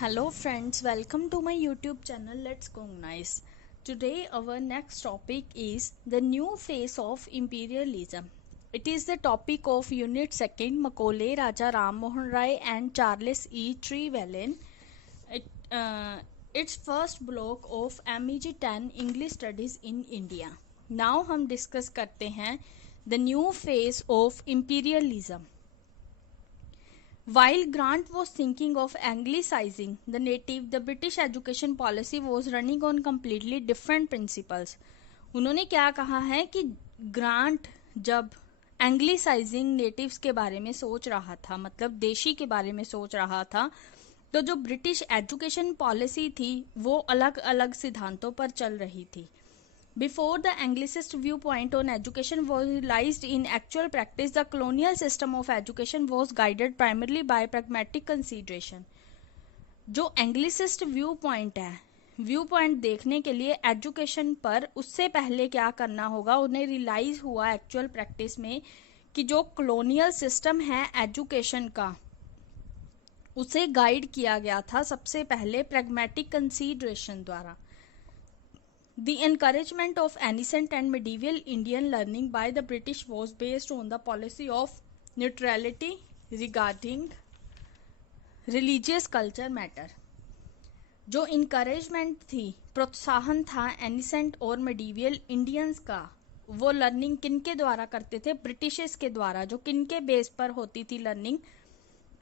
Hello friends, welcome to my YouTube channel Let's Cognize. Today our next topic is the new face of imperialism. It is the topic of Unit 2nd Macaulay, Raja Ram Mohan Rai and Charles E. Trevelyan. It, its first block of MEG 10 English Studies in India. Now हम discuss करते हैं the new face of imperialism. While Grant was thinking of anglicizing the native, the British education policy was running on completely different principles. उन्होंने क्या कहा है कि grant जब एंग्लिसाइजिंग natives के बारे में सोच रहा था, मतलब देशी के बारे में सोच रहा था, तो जो ब्रिटिश एजुकेशन पॉलिसी थी वो अलग अलग सिद्धांतों पर चल रही थी. Before the Anglicist viewpoint on education was realized in actual practice, the colonial system of education was guided primarily by pragmatic consideration. जो एंग्लिसिस्ट व्यू पॉइंट है, व्यू पॉइंट देखने के लिए एजुकेशन पर उससे पहले क्या करना होगा, उन्हें रियलाइज हुआ एक्चुअल प्रैक्टिस में कि जो कॉलोनियल सिस्टम है एजुकेशन का, उसे गाइड किया गया था सबसे पहले प्रैग्मेटिक कंसीडरेशन द्वारा. The encouragement of ancient and medieval Indian learning by the British was based on the policy of neutrality regarding religious culture matter. जो encouragement थी, प्रोत्साहन था एनिसेंट और medieval इंडियंस का, वो लर्निंग किनके द्वारा करते थे, ब्रिटिशर्स के द्वारा. जो किनके बेस पर होती थी लर्निंग,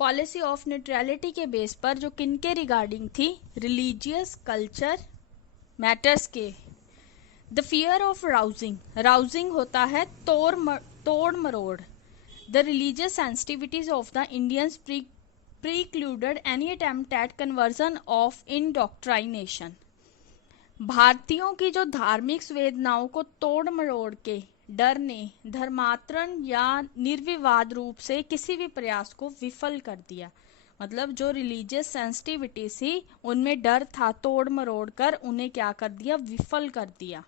पॉलिसी ऑफ न्यूट्रलिटी के बेस पर, जो किनके रिगार्डिंग थी, रिलीजियस कल्चर मैटर्स के. द फियर ऑफ राउजिंग होता है तोड़ मरोड़. The religious sensitivities of the Indians precluded any attempt at conversion of indoctrination. भारतीयों की जो धार्मिक संवेदनाओं को तोड़ मरोड़ के डर ने धर्मांतरण या निर्विवाद रूप से किसी भी प्रयास को विफल कर दिया. मतलब जो रिलीजियस सेंसिटिविटी थी उनमें डर था, तोड़ मरोड़ कर उन्हें क्या कर दिया, विफल कर दिया.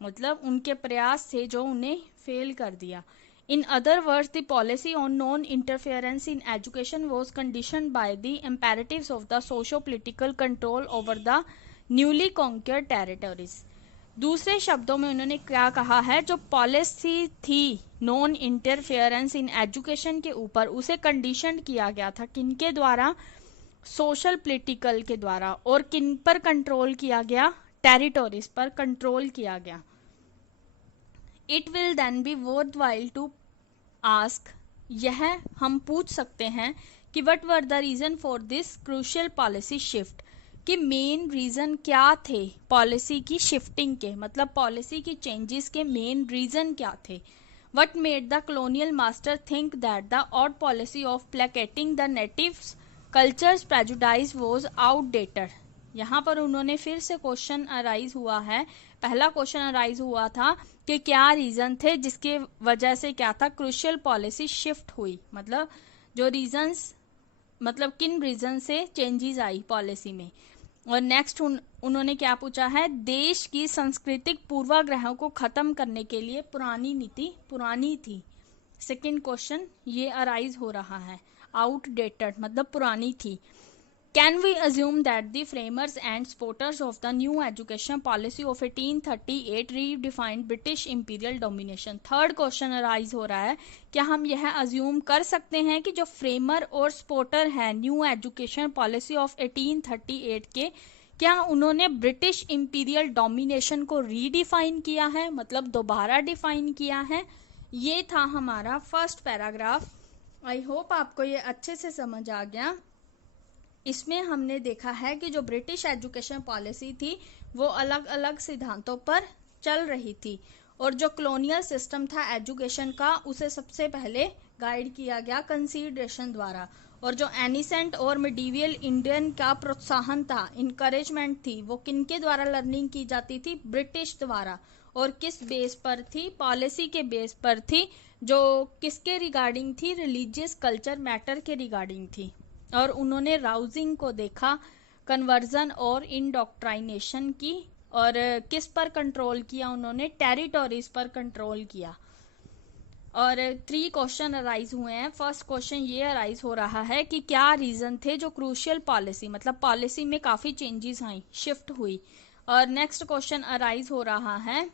मतलब उनके प्रयास थे जो उन्हें फेल कर दिया. In other words the policy on non interference in education was conditioned by the imperatives of the socio political control over the newly conquered territories. दूसरे शब्दों में उन्होंने क्या कहा है, जो पॉलिसी थी नॉन इंटरफेरेंस इन एजुकेशन के ऊपर, उसे कंडीशन किया गया था किनके द्वारा, सोशल पॉलिटिकल के द्वारा. और किन पर कंट्रोल किया गया, टेरिटोरीज पर कंट्रोल किया गया. It will then be worthwhile to ask, यह हम पूछ सकते हैं कि what were the reason for this crucial policy shift, कि मेन रीजन क्या थे पॉलिसी की शिफ्टिंग के, मतलब पॉलिसी की चेंजेस के मेन रीजन क्या थे. What made the colonial master think that the odd policy of placating the natives cultures prejudice was outdated. यहाँ पर उन्होंने फिर से क्वेश्चन अराइज हुआ है. पहला क्वेश्चन अराइज हुआ था कि क्या रीजन थे जिसके वजह से क्या था, क्रूशियल पॉलिसी शिफ्ट हुई. मतलब जो रीजंस, मतलब किन रीजन से चेंजेस आई पॉलिसी में. और नेक्स्ट उन्होंने क्या पूछा है, देश की सांस्कृतिक पूर्वाग्रहों को खत्म करने के लिए पुरानी नीति पुरानी थी. सेकंड क्वेश्चन ये अराइज हो रहा है, आउटडेटेड मतलब पुरानी थी. Can we assume that the framers and supporters of the new education policy of 1838 redefined British imperial domination? Third question arise हो रहा है, क्या हम यह अज्यूम कर सकते हैं कि जो फ्रेमर और सपोर्टर हैं न्यू एजुकेशन पॉलिसी ऑफ 1838 के, क्या उन्होंने ब्रिटिश इंपीरियल डोमिनेशन को रीडिफाइन किया है, मतलब दोबारा डिफाइन किया है. ये था हमारा फर्स्ट पैराग्राफ. आई होप आपको ये अच्छे से समझ आ गया. इसमें हमने देखा है कि जो ब्रिटिश एजुकेशन पॉलिसी थी वो अलग अलग सिद्धांतों पर चल रही थी, और जो कॉलोनियल सिस्टम था एजुकेशन का, उसे सबसे पहले गाइड किया गया कंसीडरेशन द्वारा. और जो एनिसेंट और मिडीवियल इंडियन का प्रोत्साहन था, इनकरेजमेंट थी, वो किनके द्वारा लर्निंग की जाती थी, ब्रिटिश द्वारा. और किस बेस पर थी, पॉलिसी के बेस पर थी, जो किसके रिगार्डिंग थी, रिलीजियस कल्चर मैटर के रिगार्डिंग थी. और उन्होंने राउजिंग को देखा, कन्वर्जन और इंडोक्ट्राइनेशन की, और किस पर कंट्रोल किया उन्होंने, टेरिटोरीज पर कंट्रोल किया. और 3 क्वेश्चन अराइज हुए हैं। फर्स्ट क्वेश्चन ये अराइज हो रहा है कि क्या रीजन थे जो क्रूशियल पॉलिसी, मतलब पॉलिसी में काफी चेंजेस आई, शिफ्ट हुई। और नेक्स्ट क्वेश्चन अराइज हो रहा है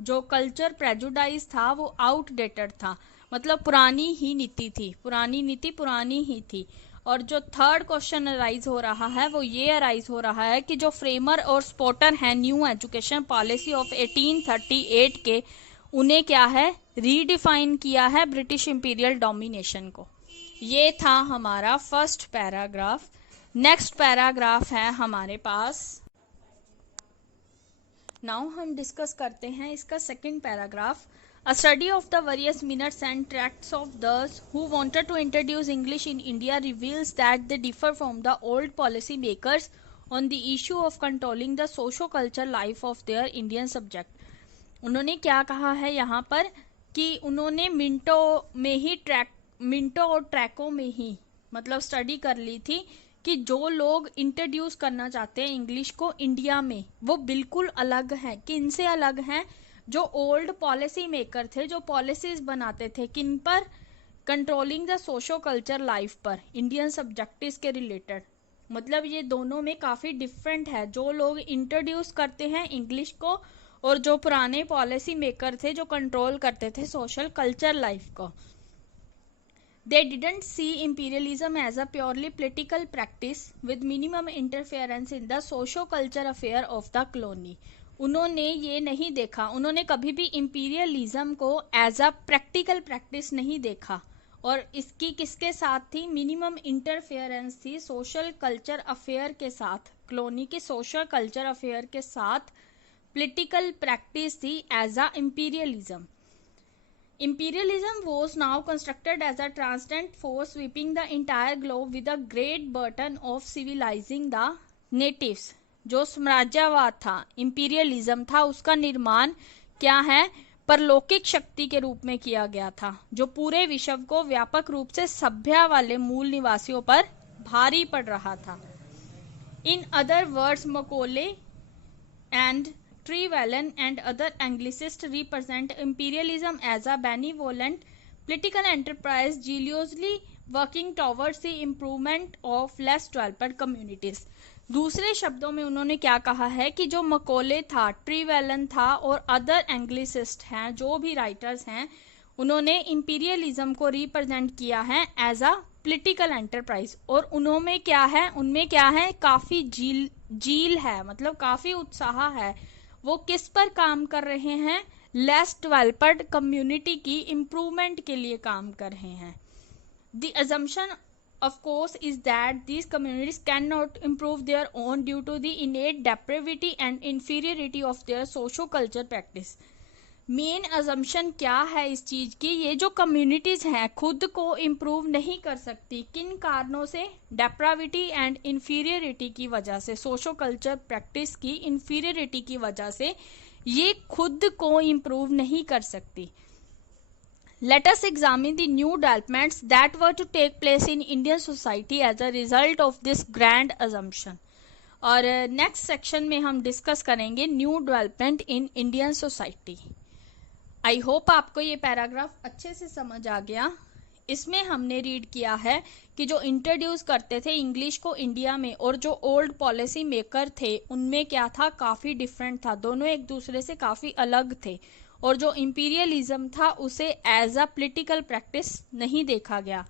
जो कल्चर प्रेजुडाइज था वो आउटडेटेड था, मतलब पुरानी ही नीति थी, पुरानी नीति पुरानी ही थी। और जो थर्ड क्वेश्चन अराइज हो रहा है वो ये अराइज हो रहा है कि जो फ्रेमर और स्पोर्टर हैं न्यू एजुकेशन पॉलिसी ऑफ 1838 के, उन्हें क्या है, रीडिफाइन किया है ब्रिटिश इंपीरियल डोमिनेशन को। ये था हमारा फर्स्ट पैराग्राफ। नेक्स्ट पैराग्राफ है हमारे पास, नाउ हम डिस्कस करते हैं इसका second paragraph. A study of the various minutes and tracts of those who wanted to introduce English in India reveals that they differ from the old policy makers on the issue of controlling the socio-cultural life of their Indian subject. उन्होंने क्या कहा है यहाँ पर कि उन्होंने मिनटों और ट्रैकों में ही मतलब स्टडी कर ली थी कि जो लोग इंट्रोड्यूस करना चाहते हैं इंग्लिश को इंडिया में वो बिल्कुल अलग हैं। किन से अलग हैं? जो ओल्ड पॉलिसी मेकर थे, जो पॉलिसीज बनाते थे, किन पर? Controlling the socio culture life पर, इंडियन सब्जेक्टिव्स के रिलेटेड। मतलब ये दोनों में काफी डिफरेंट है, जो लोग इंट्रोड्यूस करते हैं इंग्लिश को और जो पुराने पॉलिसी मेकर थे जो कंट्रोल करते थे सोशल कल्चर लाइफ को। They didn't see imperialism as a purely political practice with minimum interference in the socio-culture affair of the colony. उन्होंने ये नहीं देखा, उन्होंने कभी भी इंपीरियलिज्म को एज अ प्रैक्टिकल प्रैक्टिस नहीं देखा। और इसकी किसके साथ थी? मिनिमम इंटरफेरेंस थी सोशल कल्चर अफेयर के साथ, कॉलोनी के सोशल कल्चर अफेयर के साथ पॉलिटिकल प्रैक्टिस थी as a imperialism. Imperialism was now constructed as a transcendent force sweeping the entire globe with a great burden of civilizing the natives. जो साम्राज्यवाद था, imperialism था, उसका निर्माण क्या है? परलौकिक शक्ति के रूप में किया गया था, जो पूरे विश्व को व्यापक रूप से सभ्य वाले मूल निवासियों पर भारी पड़ रहा था. In other words, Macaulay and Trevelyan and other Anglicists represent imperialism as a benevolent political enterprise zealously working towards the improvement of less developed communities. दूसरे शब्दों में उन्होंने क्या कहा है कि जो मकोले था, ट्रीवेलन था और अदर एंग्लिसिस्ट हैं, जो भी राइटर्स हैं, उन्होंने इंपीरियलिज्म को रिप्रेजेंट किया है एज अ पॉलिटिकल एंटरप्राइज. और उनमें क्या है? उनमें क्या है? काफी जील है, मतलब काफी उत्साह है. वो किस पर काम कर रहे हैं? लेस डेवलप्ड कम्युनिटी की इम्प्रूवमेंट के लिए काम कर रहे हैं. The assumption of course is that these communities cannot improve their own due to the innate depravity and inferiority of their socio-culture practice. Main assumption क्या है इस चीज की? ये जो कम्युनिटीज हैं खुद को इम्प्रूव नहीं कर सकती. किन कारणों से? डेप्राविटी एंड इन्फीरियरिटी की वजह से, सोशो कल्चर प्रैक्टिस की इन्फीरियरिटी की वजह से ये खुद को इम्प्रूव नहीं कर सकती. Let us examine the new developments that were to take place in Indian society as a result of this grand assumption. और नेक्स्ट सेक्शन में हम डिस्कस करेंगे new development in Indian society. I hope आपको ये paragraph अच्छे से समझ आ गया. इसमें हमने रीड किया है कि जो इंट्रोड्यूस करते थे इंग्लिश को इंडिया में और जो ओल्ड पॉलिसी मेकर थे उनमें क्या था? काफ़ी डिफरेंट था, दोनों एक दूसरे से काफ़ी अलग थे. और जो इंपीरियलिज्म था उसे एज अ पॉलिटिकल प्रैक्टिस नहीं देखा गया.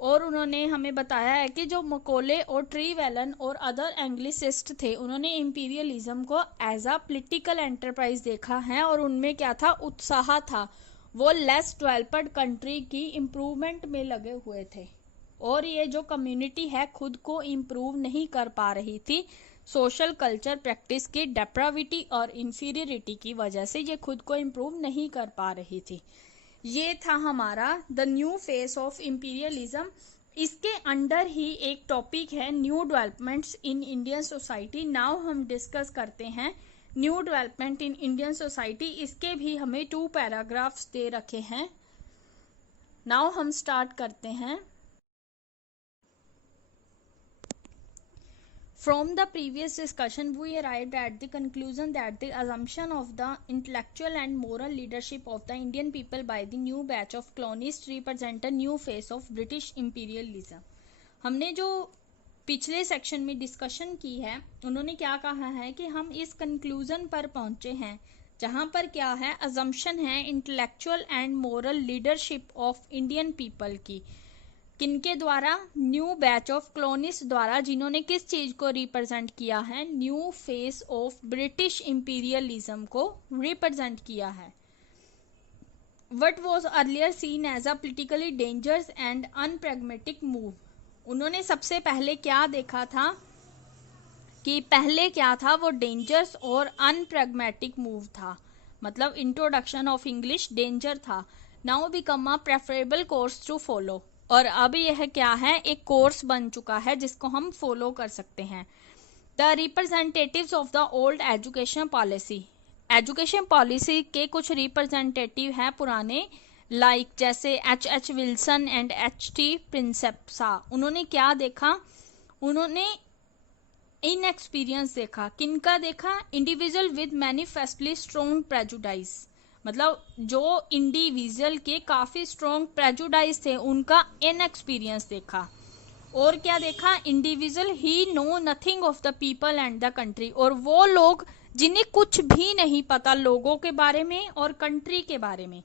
और उन्होंने हमें बताया है कि जो मकोले और ट्रीवेलन और अदर एंग्लिसिस्ट थे उन्होंने इंपीरियलिज्म को एज अ पॉलिटिकल एंटरप्राइज देखा है और उनमें क्या था? उत्साह था. वो लेस डेवलप्ड कंट्री की इम्प्रूवमेंट में लगे हुए थे और ये जो कम्युनिटी है खुद को इम्प्रूव नहीं कर पा रही थी. सोशल कल्चर प्रैक्टिस की डेप्राविटी और इंफीरियरिटी की वजह से ये खुद को इम्प्रूव नहीं कर पा रही थी. ये था हमारा the new face of imperialism. इसके अंडर ही एक टॉपिक है new developments in Indian society. Now हम डिस्कस करते हैं new development in Indian society. इसके भी हमें 2 पैराग्राफ्स दे रखे हैं. नाउ हम स्टार्ट करते हैं. From the previous discussion, we arrived at the conclusion that the assumption of the intellectual and moral leadership of the Indian people by the new batch of colonists represent a new phase of British imperialism. हमने जो पिछले section में discussion की है, उन्होंने क्या कहा है कि हम इस कंक्लूजन पर पहुंचे हैं जहां पर क्या है, अजम्पशन है intellectual and moral leadership of Indian people की, किनके द्वारा, न्यू बैच ऑफ कॉलोनिस्ट द्वारा, जिन्होंने किस चीज को रिप्रेजेंट किया है, new face of British imperialism को रिप्रेजेंट किया है. What was earlier seen as a politically dangerous and unpragmatic move. उन्होंने सबसे पहले क्या देखा था कि पहले क्या था, वो डेंजरस और अनप्रैग्मेटिक मूव था. मतलब इंट्रोडक्शन ऑफ इंग्लिश डेंजर था. Now become a preferable course to follow. और अब यह क्या है, एक कोर्स बन चुका है जिसको हम फॉलो कर सकते हैं. The representatives of the old education policy. Education policy के कुछ रिप्रेजेंटेटिव हैं पुराने, लाइक जैसे H.H. Wilson and H.T. प्रिंसेप्सा. उन्होंने क्या देखा, उन्होंने इनएक्सपीरियंस देखा. किनका देखा, individual with manifestly strong prejudice. मतलब जो इंडिविजुअल के काफी स्ट्रॉन्ग प्रेजुडाइज थे, उनका इनएक्सपीरियंस देखा. और क्या देखा, individual he know nothing of the people and the country. और वो लोग जिन्हें कुछ भी नहीं पता लोगों के बारे में और कंट्री के बारे में.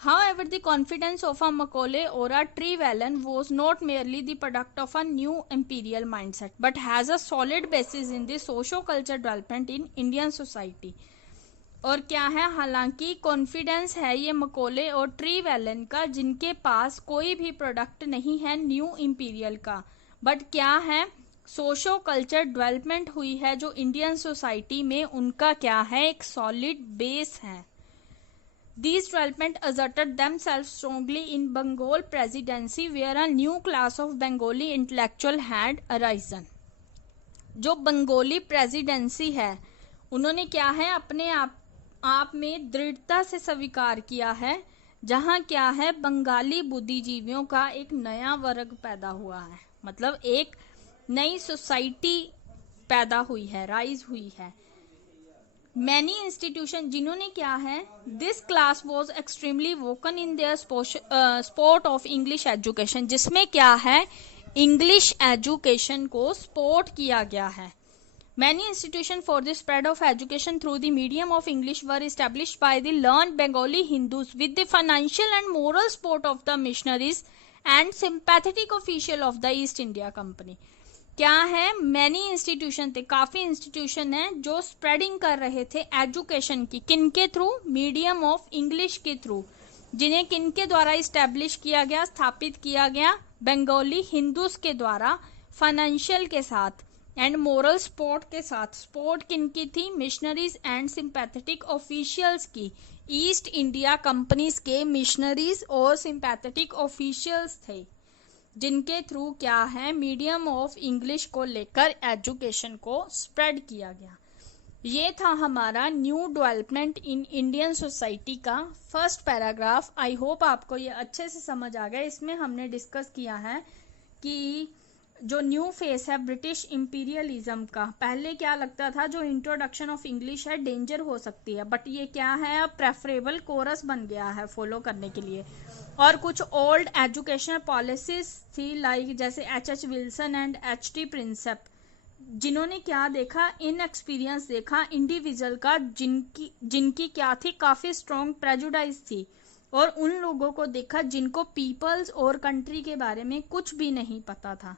However, the confidence of a Macaulay or a Trevelyan was not merely the product of a new imperial mindset, but has a solid basis in the socio-cultural development in Indian society. और क्या है, हालांकि confidence है ये मकोले और ट्रीवेलन का, जिनके पास कोई भी प्रोडक्ट नहीं है न्यू इंपीरियल का, बट क्या है, सोशो कल्चर डेवलपमेंट हुई है जो इंडियन सोसाइटी में, उनका क्या है, एक सॉलिड बेस है. These development asserted themselves strongly in Bengal presidency, where a new class of Bengali intellectual had arisen. जो बंगाली प्रेसिडेंसी है, उन्होंने क्या है, अपने आप में दृढ़ता से स्वीकार किया है, जहां क्या है, बंगाली बुद्धिजीवियों का एक नया वर्ग पैदा हुआ है. मतलब एक नई सोसाइटी पैदा हुई है, राइज हुई है. मैनी इंस्टीट्यूशन, जिन्होंने क्या है, this class was extremely woken in their sport of English education, जिसमें क्या है, इंग्लिश एजुकेशन को सपोर्ट किया गया है. Many institution for the spread of education through the medium of English were established by the learned Bengali Hindus with the financial and moral support of the missionaries and sympathetic official of the east India company. क्या है, many institution थे, काफी institution हैं जो spreading कर रहे थे education की, किनके थ्रू, मीडियम ऑफ इंग्लिश के थ्रू, जिन्हें किनके द्वारा इस्टेब्लिश किया गया, स्थापित किया गया, बंगाली हिंदूज के द्वारा, फाइनेंशियल के साथ एंड मोरल सपोर्ट के साथ. सपोर्ट किनकी थी, मिशनरीज एंड सिंपैथेटिक ऑफिशियल्स की. ईस्ट इंडिया कंपनीज के मिशनरीज और सिंपैथेटिक ऑफिशियल्स थे, जिनके थ्रू क्या है, मीडियम ऑफ इंग्लिश को लेकर एजुकेशन को स्प्रेड किया गया. ये था हमारा new development in Indian society का फर्स्ट पैराग्राफ. आई होप आपको ये अच्छे से समझ आ गया. इसमें हमने डिस्कस किया है कि जो न्यू फेस है ब्रिटिश इंपीरियलिज्म का, पहले क्या लगता था, जो इंट्रोडक्शन ऑफ इंग्लिश है डेंजर हो सकती है, बट ये क्या है, अब प्रेफरेबल कोरस बन गया है फॉलो करने के लिए. और कुछ ओल्ड एजुकेशनल पॉलिसीज थी, लाइक जैसे H.H. Wilson and H.T. Prinsep, जिन्होंने क्या देखा, इन एक्सपीरियंस देखा इंडिविजुअल का, जिनकी क्या थी, काफी स्ट्रॉन्ग प्रेजुडाइज थी. और उन लोगों को देखा जिनको पीपल्स और कंट्री के बारे में कुछ भी नहीं पता था.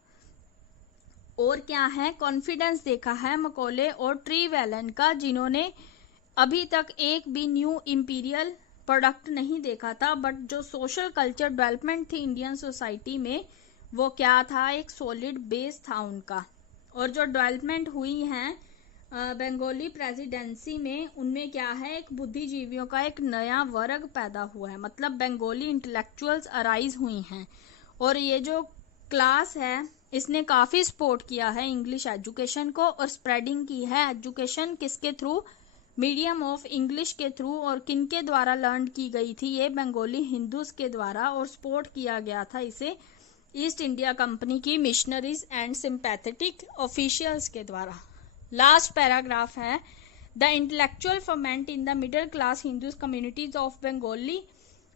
और क्या है, कॉन्फिडेंस देखा है मकोले और ट्रीवेलन का, जिन्होंने अभी तक एक भी न्यू इंपीरियल प्रोडक्ट नहीं देखा था, बट जो सोशल कल्चर डेवलपमेंट थी इंडियन सोसाइटी में, वो क्या था, एक सॉलिड बेस था उनका. और जो डेवलपमेंट हुई हैं बंगाली प्रेसिडेंसी में, उनमें क्या है, एक बुद्धिजीवियों का एक नया वर्ग पैदा हुआ है. मतलब बंगाली इंटेलेक्चुअल्स अराइज हुई हैं. और ये जो क्लास है, इसने काफी सपोर्ट किया है इंग्लिश एजुकेशन को, और स्प्रेडिंग की है एजुकेशन किसके थ्रू, मीडियम ऑफ इंग्लिश के थ्रू. और किनके द्वारा लर्न की गई थी, ये बंगाली हिंदूज के द्वारा, और सपोर्ट किया गया था इसे ईस्ट इंडिया कंपनी की मिशनरीज एंड सिंपैथेटिक ऑफिशियल्स के द्वारा। लास्ट पैराग्राफ है, the intellectual ferment in the middle class Hindus communities of Bengali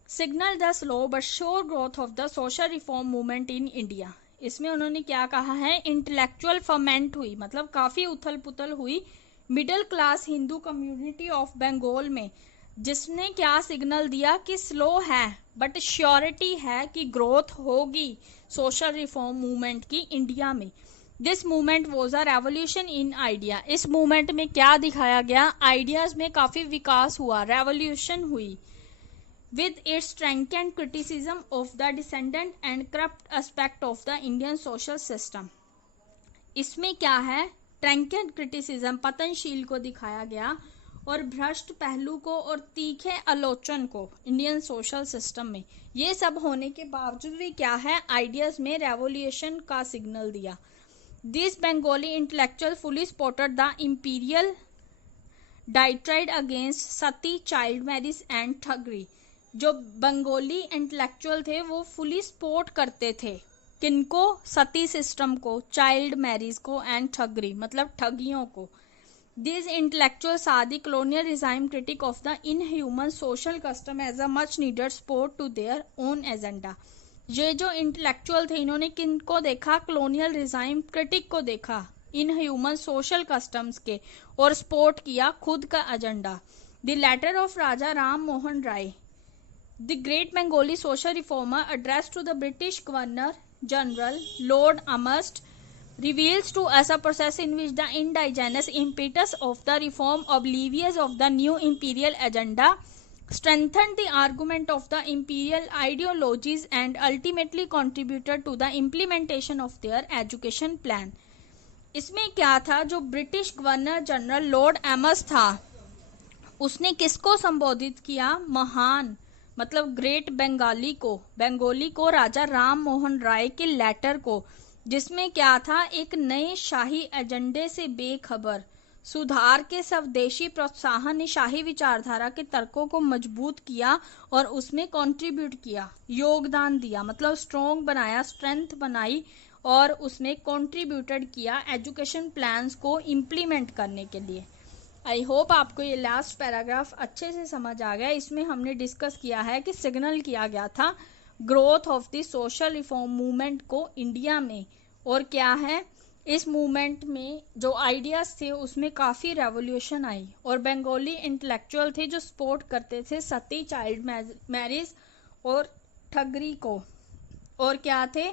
signal the slow but sure growth of the social reform movement in India. इसमें उन्होंने क्या कहा है, intellectual ferment हुई, मतलब काफी उथल पुथल हुई middle class Hindu community of Bengal में, जिसने क्या सिग्नल दिया कि स्लो है बट श्योरिटी है कि ग्रोथ होगी सोशल रिफॉर्म मूवमेंट की इंडिया में। This movement was a revolution in idea. इस मूवमेंट में क्या दिखाया गया, आइडियाज में काफी विकास हुआ, रेवोल्यूशन हुई। with its strengthened criticism of the descendant and corrupt aspect of the Indian social system। इसमें क्या है, strengthened criticism पतनशील को दिखाया गया और भ्रष्ट पहलू को और तीखे आलोचन को इंडियन सोशल सिस्टम में। ये सब होने के बावजूद भी क्या है, आइडियाज में रेवोल्यूशन का सिग्नल दिया। This Bengali intellectual fully supported the imperial diatribe against sati, child marriage and thuggery. जो बंगाली इंटेलेक्चुअल थे वो फुली सपोर्ट करते थे किनको, सती सिस्टम को, चाइल्ड मैरिज को एंड ठगरी मतलब ठगियों को। This intellectual saw the colonial regime critic of the inhuman social custom as a much needed support to their own agenda। ये जो इंटेलेक्चुअल थे इन्होंने किनको देखा, कॉलोनियल रिजाइम क्रिटिक को देखा, इनह्यूमन सोशल कस्टम्स के, और सपोर्ट किया खुद का agenda. The letter of Raja Ram Mohan Roy, the great Bengali social reformer, addressed to the British Governor General Lord Amherst, reveals to us a process in which the indigenous impetus of the reform, oblivious of the new imperial agenda, strengthened the argument of the imperial ideologies and ultimately contributed to the implementation of their education plan। इसमें क्या था, जो British governor general lord Amherst था उसने किसको संबोधित किया, महान मतलब ग्रेट बंगाली को राजा राम मोहन राय के लेटर को, जिसमें क्या था, एक नए शाही एजेंडे से बेखबर सुधार के स्वदेशी प्रोत्साहन ने शाही विचारधारा के तर्कों को मजबूत किया और उसमें कंट्रीब्यूट किया, योगदान दिया, मतलब स्ट्रॉन्ग बनाया, स्ट्रेंथ बनाई और उसमें कंट्रीब्यूटेड किया एजुकेशन प्लान्स को इम्प्लीमेंट करने के लिए। आई होप आपको ये लास्ट पैराग्राफ अच्छे से समझ आ गया। इसमें हमने डिस्कस किया है कि सिग्नल किया गया था growth of the social reform movement को इंडिया में, और क्या है, इस मूवमेंट में जो आइडियाज थे उसमें काफ़ी रेवोल्यूशन आई और बंगाली इंटेलेक्चुअल थे जो सपोर्ट करते थे सती, चाइल्ड मैरिज और ठगरी को, और क्या थे,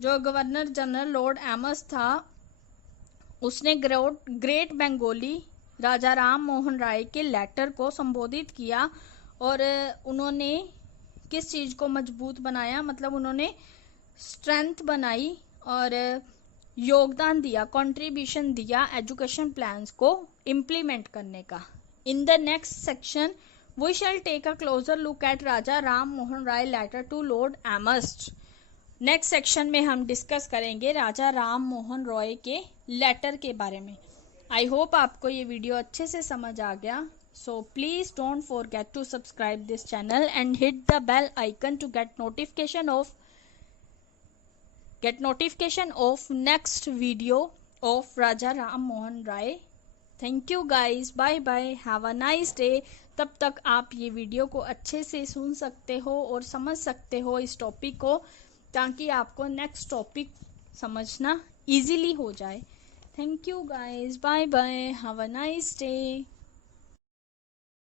जो गवर्नर जनरल लॉर्ड एमस था उसने ग्रेट बंगाली राजा राम मोहन राय के लेटर को संबोधित किया और उन्होंने किस चीज़ को मजबूत बनाया, मतलब उन्होंने स्ट्रेंथ बनाई और योगदान दिया, कंट्रीब्यूशन दिया एजुकेशन प्लान्स को इम्प्लीमेंट करने का। In the next section we shall take a closer look at Raja Ram Mohan Roy letter to Lord Amherst. Next section में हम डिस्कस करेंगे राजा राम मोहन रॉय के लेटर के बारे में। आई होप आपको ये वीडियो अच्छे से समझ आ गया। So please don't forget to subscribe this channel and hit the bell icon to get notification of next video of Raja Ram Mohan Rai। Thank you guys, bye bye, have a nice day. तब तक आप ये video को अच्छे से सुन सकते हो और समझ सकते हो इस टॉपिक को, ताकि आपको नेक्स्ट टॉपिक समझना इजीली हो जाए। Thank you guys, bye bye, have a nice day।